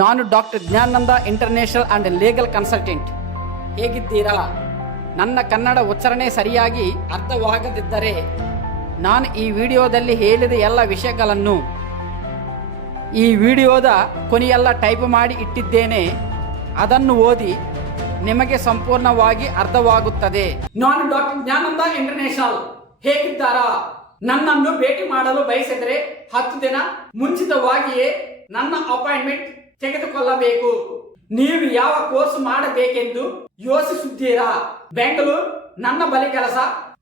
ನಾನು doctor Gnananda international and legal consultant. ಹೇಗಿದ್ದೀರಾ? ನನ್ನ ಕನ್ನಡ ಉಚ್ಚಾರಣೆ ಸರಿಯಾಗಿ ಅರ್ಥವಾಗದಿದ್ದರೆ ನಾನು ಈ ವಿಡಿಯೋದಲ್ಲಿ ಹೇಳಿದ ಎಲ್ಲ ವಿಷಯಗಳನ್ನು ಈ ವಿಡಿಯೋದ ಕೊನೆಯೆಲ್ಲ ಟೈಪ್ ಮಾಡಿ ಇಟ್ಟಿದ್ದೇನೆ. ಅದನ್ನು ಓದಿ ನಿಮಗೆ ಸಂಪೂರ್ಣವಾಗಿ ಅರ್ಥವಾಗುತ್ತದೆ. ನಾನು ಡಾಕ್ಟರ್ ಜ್ಞಾನಂದ ಇಂಟರ್ನ್ಯಾಷನಲ್. ಹೇಗಿದ್ದಾರಾ? ನನ್ನನ್ನು ಭೇಟಿ ಮಾಡಲು ಬಯಸಿದರೆ 10 ದಿನ ಮುಂಚಿತವಾಗಿಯೇ ನನ್ನ ಅಪಾಯಿಂಟ್ಮೆಂಟ್ ತೆಗೆದುಕೊಳ್ಳಬೇಕು. ನೀವು ಯಾವ ಕೋರ್ಸ್ ಮಾಡಬೇಕೆಂದು ಯೋಚಿಸುತ್ತೀರಾ? ಬೆಂಗಳೂರು ನನ್ನ ಬಳಿ ಕೆಲಸ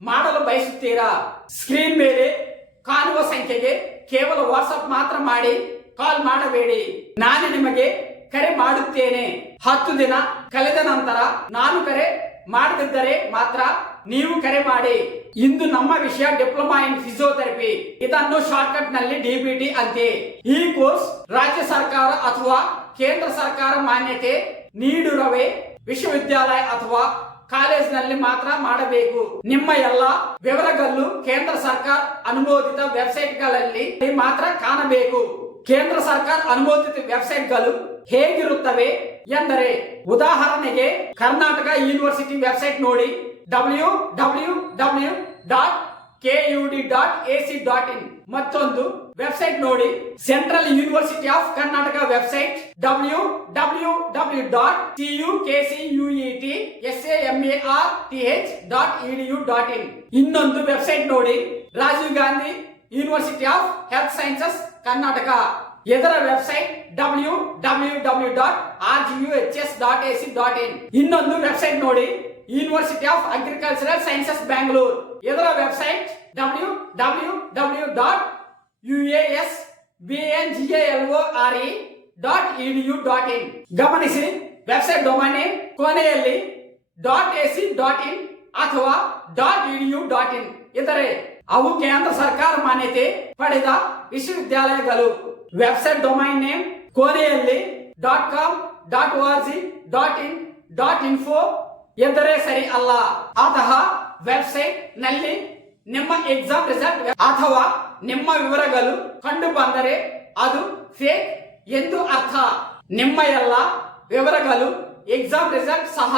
ಮಾಡಲು ಬಯಸುತ್ತೀರಾ? ಸ್ಕ್ರೀನ್ ಮೇಲೆ ಕಾಣುವ ಸಂಖ್ಯೆಗೆ ಕೇವಲ ವಾಟ್ಸ್ಆಪ್ ಮಾತ್ರ ಮಾಡಿ, ಕಾಲ್ ಮಾಡಬೇಡಿ. ನಾನು ನಿಮಗೆ ಕರೆ ಮಾಡುತ್ತೇನೆ. 10 ದಿನ ಕಳೆದ ನಂತರ ನಾನು ಕರೆ ಮಾಡದಿದ್ದರೆ ಮಾತ್ರ ನೀವು ಕರೆ ಮಾಡಿ. ಇಂದು ನಮ್ಮ ವಿಷಯ ಡಿಪ್ಲೊಮಾ ಇನ್ ಫಿಸಿಯೋಥೆರಪಿ. ಇದನ್ನು ಶಾರ್ಟ್ಕಟ್ ನಲ್ಲಿ DPT ಅಂತೆ. ಈ ಕೋರ್ಸ್ ರಾಜ್ಯ ಸರ್ಕಾರ ಅಥವಾ ಕೇಂದ್ರ ಸರ್ಕಾರ ಮಾನ್ಯತೆ ನೀಡಿರುವೆ ವಿಶ್ವವಿದ್ಯಾಲಯ ಅಥವಾ ಕಾಲೇಜಿನಲ್ಲಿ ಮಾತ್ರ ಮಾಡಬೇಕು. ನಿಮ್ಮ ಎಲ್ಲ ವಿವರಗಳು ಕೇಂದ್ರ ಸರ್ಕಾರ ಅನುಮೋದಿತ ವೆಬ್ಸೈಟ್ಗಳಲ್ಲಿ ಮಾತ್ರ ಕಾಣಬೇಕು. ಕೇಂದ್ರ ಸರ್ಕಾರ ಅನುಮೋದಿತ ವೆಬ್ಸೈಟ್ಗಳು ಹೇಗಿರುತ್ತವೆ ಎಂದರೆ, ಉದಾಹರಣೆಗೆ ಕರ್ನಾಟಕ ಯೂನಿವರ್ಸಿಟಿ ವೆಬ್ಸೈಟ್ ನೋಡಿ, www.kud.ac.in. ಮತ್ತೊಂದು ವೆಬ್ಸೈಟ್ ನೋಡಿ, central university of Karnataka website www.tukcuetsamarth.edu.in. ಇನ್ನೊಂದು ವೆಬ್ಸೈಟ್ ನೋಡಿ, Rajiv Gandhi university of health sciences Karnataka. ಇದರ ವೆಬ್ಸೈಟ್ www.rguhs.ac.in. ಇನ್ನೊಂದು ವೆಬ್ಸೈಟ್ ನೋಡಿ, university of agricultural sciences Bengaluru. ಇದರ ವೆಬ್ಸೈಟ್ www.usbngalore.edu.in. ಗಮನಿಸಿ, ವೆಬ್ಸೈಟ್ ಡೊಮೈನ್ ನೇಮ್ ಕೊನೆಯಲ್ಲಿ .ac.in ಅಥವಾ .edu.in ಇದ್ದರೆ ಅವು ಕೇಂದ್ರ ಸರ್ಕಾರ ಮಾನ್ಯತೆ ಪಡೆದ ವಿಶ್ವವಿದ್ಯಾಲಯಗಳು. ವೆಬ್ಸೈಟ್ ಡೊಮೈನ್ ನೇಮ್ ಕೊನೆಯಲ್ಲಿ .com, .org, .in, .info ಎಂದರೆ ಸರಿ ಅಲ್ಲ. ಅಂತಹ ವೆಬ್ಸೈಟ್ ನಲ್ಲಿ ನಿಮ್ಮ ಎಕ್ಸಾಮ್ ರಿಸಲ್ಟ್ ಅಥವಾ ನಿಮ್ಮ ವಿವರಗಳು ಕಂಡು ಬಂದರೆ ಅದು ಫೇಕ್ ಎಂದು ಅರ್ಥ. ನಿಮ್ಮ ಎಲ್ಲ ವಿವರಗಳು ಎಕ್ಸಾಮ್ ರಿಸಲ್ಟ್ ಸಹ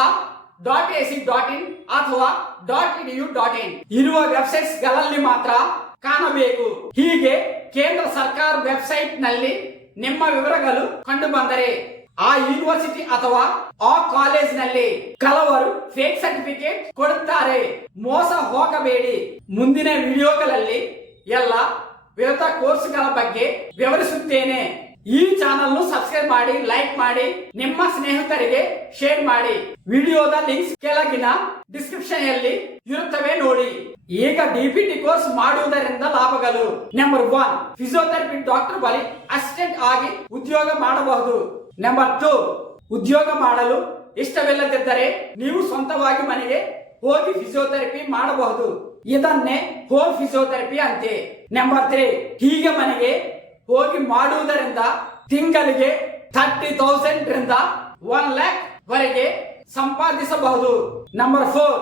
.ac.in ಅಥವಾ .edu.in ಇರುವ ವೆಬ್ಸೈಟ್ಸ್ ಗಳಲ್ಲಿ ಮಾತ್ರ ಕಾಣಬೇಕು. ಹೀಗೆ ಕೇಂದ್ರ ಸರ್ಕಾರ ವೆಬ್ಸೈಟ್ ನಲ್ಲಿ ನಿಮ್ಮ ವಿವರಗಳು ಕಂಡು ಬಂದರೆ ಆ ಯೂನಿವರ್ಸಿಟಿ ಅಥವಾ ಆ ಕಾಲೇಜ್ ನಲ್ಲಿ ಕೆಲವರು ಫೇಕ್ ಸರ್ಟಿಫಿಕೇಟ್ ಕೊಡುತ್ತಾರೆ. ಮೋಸ ಹೋಗಬೇಡಿ. ಮುಂದಿನ ವಿಡಿಯೋಗಳಲ್ಲಿ ಎಲ್ಲ ವಿವಿಧ ಕೋರ್ಸ್ಗಳ ಬಗ್ಗೆ ವಿವರಿಸುತ್ತೇನೆ. ಈ ಚಾನಲ್ ಸಬ್ಸ್ಕ್ರೈಬ್ ಮಾಡಿ, ಲೈಕ್ ಮಾಡಿ, ನಿಮ್ಮ ಸ್ನೇಹಿತರಿಗೆ ಶೇರ್ ಮಾಡಿ. ವಿಡಿಯೋದ ಲಿಂಕ್ಸ್ ಕೆಳಗಿನ ಡಿಸ್ಕ್ರಿಪ್ಷನ್ ಅಲ್ಲಿ ಇರುತ್ತವೆ ನೋಡಿ. ಈಗ DPT ಕೋರ್ಸ್ ಮಾಡುವುದರಿಂದ ಲಾಭಗಳು. ನಂಬರ್ 1, ಫಿಸಿಯೋಥೆರಪಿ ಡಾಕ್ಟರ್ ಬಳಿ ಅಸಿಸ್ಟೆಂಟ್ ಆಗಿ ಉದ್ಯೋಗ ಮಾಡಬಹುದು. ನಂಬರ್ 2, ಉದ್ಯೋಗ ಮಾಡಲು ಇಷ್ಟವಿಲ್ಲದಿದ್ದರೆ ನೀವು ಸ್ವಂತವಾಗಿ ಮನೆಗೆ ಹೋಗಿ ಫಿಸಿಯೋಥೆರಪಿ ಮಾಡಬಹುದು. ಇದನ್ನೇ ಹೋಮ್ ಫಿಸಿಯೋಥೆರಪಿ ಅಂತೆ. ನಂಬರ್ 3, ಹೀಗೆ ಮನೆಗೆ ಹೋಗಿ ಮಾಡುವುದರಿಂದ ತಿಂಗಳಿಗೆ 30,000 ರಿಂದ 1 lakh ವರೆಗೆ ಸಂಪಾದಿಸಬಹುದು. ನಂಬರ್ 4,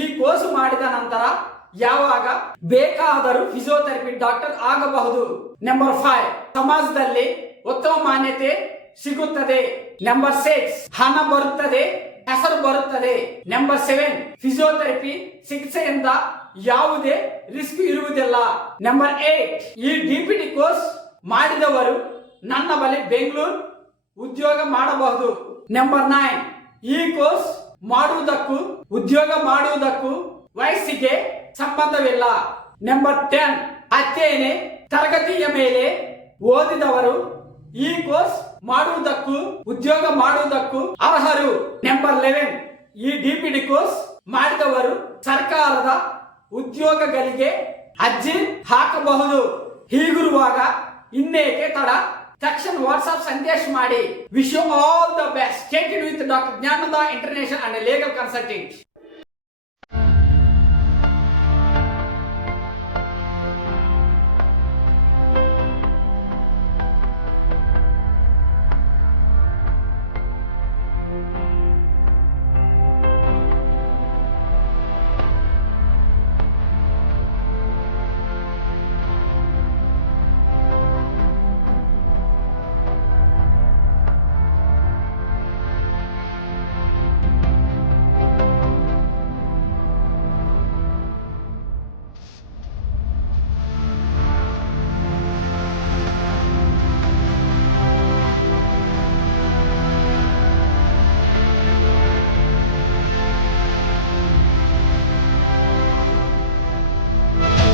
ಈ ಕೋರ್ಸ್ ಮಾಡಿದ ನಂತರ ಯಾವಾಗ ಬೇಕಾದರೂ ಫಿಸಿಯೋಥೆರಪಿ ಡಾಕ್ಟರ್ ಆಗಬಹುದು. ನಂಬರ್ 5, ಸಮಾಜದಲ್ಲಿ ಉತ್ತಮ ಮಾನ್ಯತೆ ಸಿಗುತ್ತದೆ. ನಂಬರ್ 6, ಹಣ ಬರುತ್ತದೆ, ಹೆಸರು ಬರುತ್ತದೆ. ನಂಬರ್ 7, ಫಿಸಿಯೋಥೆರಪಿ ಚಿಕಿತ್ಸೆಯಿಂದ ಯಾವುದೇ ರಿಸ್ಕ್ ಇರುವುದಿಲ್ಲ. ನಂಬರ್ 8, ಈ DPT ಕೋರ್ಸ್ ಮಾಡಿದವರು ನನ್ನ ಬಳಿ ಬೆಂಗಳೂರು ಉದ್ಯೋಗ ಮಾಡಬಹುದು. ನಂಬರ್ 9, ಈ ಕೋರ್ಸ್ ಮಾಡುವುದಕ್ಕೂ ಉದ್ಯೋಗ ಮಾಡುವುದಕ್ಕೂ ವಯಸ್ಸಿಗೆ ಸಂಬಂಧವಿಲ್ಲ. ನಂಬರ್ 10, ಅಧ್ಯಯನ ತರಗತಿಯ ಮೇಲೆ ಓದಿದವರು ಈ ಕೋರ್ಸ್ ಮಾಡುವುದಕ್ಕೂ ಉದ್ಯೋಗ ಮಾಡುವುದಕ್ಕೂ ಅರ್ಹರು. ನಂಬರ್ 11, ಈ DPT ಕೋರ್ಸ್ ಮಾಡಿದವರು ಸರ್ಕಾರದ ಉದ್ಯೋಗಗಳಿಗೆ ಅರ್ಜಿ ಹಾಕಬಹುದು. ಹೀಗಿರುವಾಗ ಇನ್ನೇಕೆ ತಡ? ತಕ್ಷಣ ವಾಟ್ಸ್ಆಪ್ ಸಂದೇಶ ಮಾಡಿ. Wish you all the best. Stay tuned with doctor Gnananda international and legal consultant.